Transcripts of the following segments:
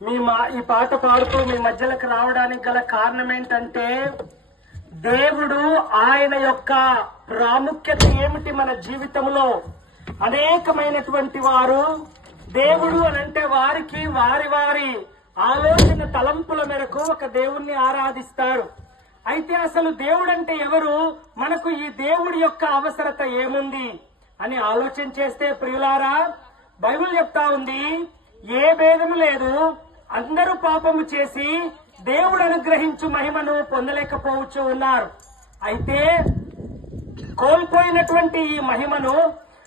ఈ పాట పాడుతూ మీ మధ్యలోకి రావడానికి గల కారణం ఏంటంటే, దేవుడు ఆయన యొక్క ప్రాముఖ్యత ఏమిటి మన జీవితంలో. అనేకమైనటువంటి వారు దేవుడు అనంటే వారికి వారి వారి ఆలోచన తలంపుల మేరకు ఒక దేవుణ్ణి ఆరాధిస్తారు. అయితే అసలు దేవుడు అంటే ఎవరు, మనకు ఈ దేవుడి యొక్క అవసరత ఏముంది అని ఆలోచన చేస్తే ప్రియులారా, బైబిల్ చెప్తా ఉంది, ఏ భేదము లేదు, అందరూ పాపము చేసి దేవుడు అనుగ్రహించు మహిమను పొందలేకపోవచ్చు ఉన్నారు. అయితే కోల్పోయినటువంటి ఈ మహిమను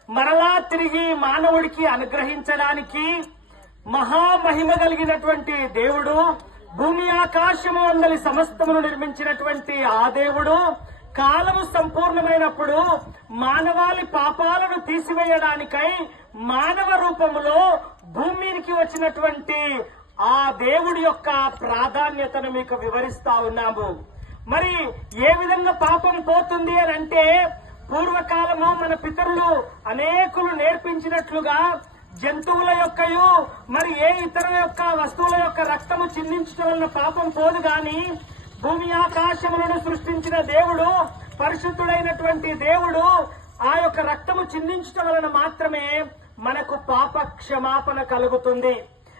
మరలా తిరిగి మానవుడికి అనుగ్రహించడానికి మహామహిమ కలిగినటువంటి దేవుడు, భూమి ఆకాశము అందలి సమస్తమును నిర్మించినటువంటి ఆ దేవుడు కాలము సంపూర్ణమైనప్పుడు మానవాళి పాపాలను తీసివేయడానికై మానవ రూపములో భూమికి వచ్చినటువంటి ఆ దేవుడి యొక్క ప్రాధాన్యతను మీకు వివరిస్తా ఉన్నాము. మరి ఏ విధంగా పాపం పోతుంది అని అంటే, పూర్వకాలము మన పితరులు అనేకులు నేర్పించినట్లుగా జంతువుల యొక్కయు మరి ఏ ఇతర యొక్క వస్తువుల యొక్క రక్తము చిందించడం వలన పాపం పోదు గాని, భూమి ఆకాశములను సృష్టించిన దేవుడు, పరిశుద్ధుడైనటువంటి దేవుడు ఆ యొక్క రక్తము చిందించడం వలన మాత్రమే మనకు పాప క్షమాపణ కలుగుతుంది.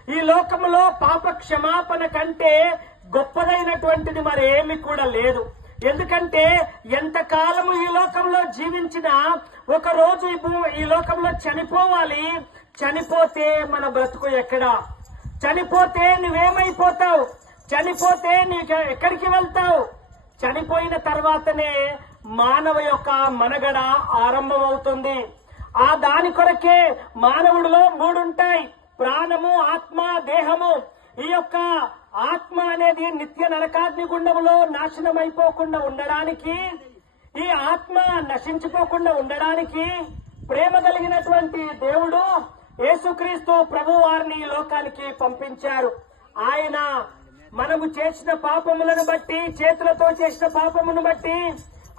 ఈ లోకములో పాప క్షమాపణ కంటే గొప్పదైనటువంటిది మరేమి కూడా లేదు. ఎందుకంటే ఎంతకాలము ఈ లోకంలో జీవించినా ఒక రోజు ఈ లోకంలో చనిపోవాలి. చనిపోతే మన బ్రతుకు ఎక్కడా? చనిపోతే నువ్వేమైపోతావు? చనిపోతే నీకు ఎక్కడికి వెళ్తావు? చనిపోయిన తర్వాతనే మానవ యొక్క మనగడ ఆరంభమవుతుంది. ఆ దాని కొరకే మానవుడిలో మూడుంటాయి: ప్రాణము, ఆత్మ, దేహము. ఈ యొక్క ఆత్మ అనేది నిత్య నరకాగ్ని గుండములో నాశనం అయిపోకుండా ఉండడానికి, ఈ ఆత్మ నశించిపోకుండా ఉండడానికి ప్రేమ కలిగినటువంటి దేవుడు యేసుక్రీస్తు ప్రభు వారిని ఈ లోకానికి పంపించారు. ఆయన మనము చేసిన పాపములను బట్టి, చేతులతో చేసిన పాపమును బట్టి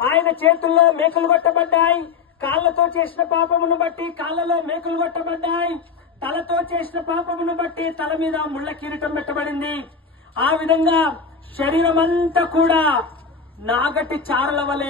ఆయన చేతుల్లో మేకులు కొట్టబడ్డాయి, కాళ్లతో చేసిన పాపమును బట్టి కాళ్లలో మేకులు కొట్టబడ్డాయి, తలతో చేసిన పాపమును బట్టి తల మీద ముళ్ళ కిరీటం పెట్టబడింది. ఆ విధంగా శరీరం అంతా కూడా నాగటి చారల వలె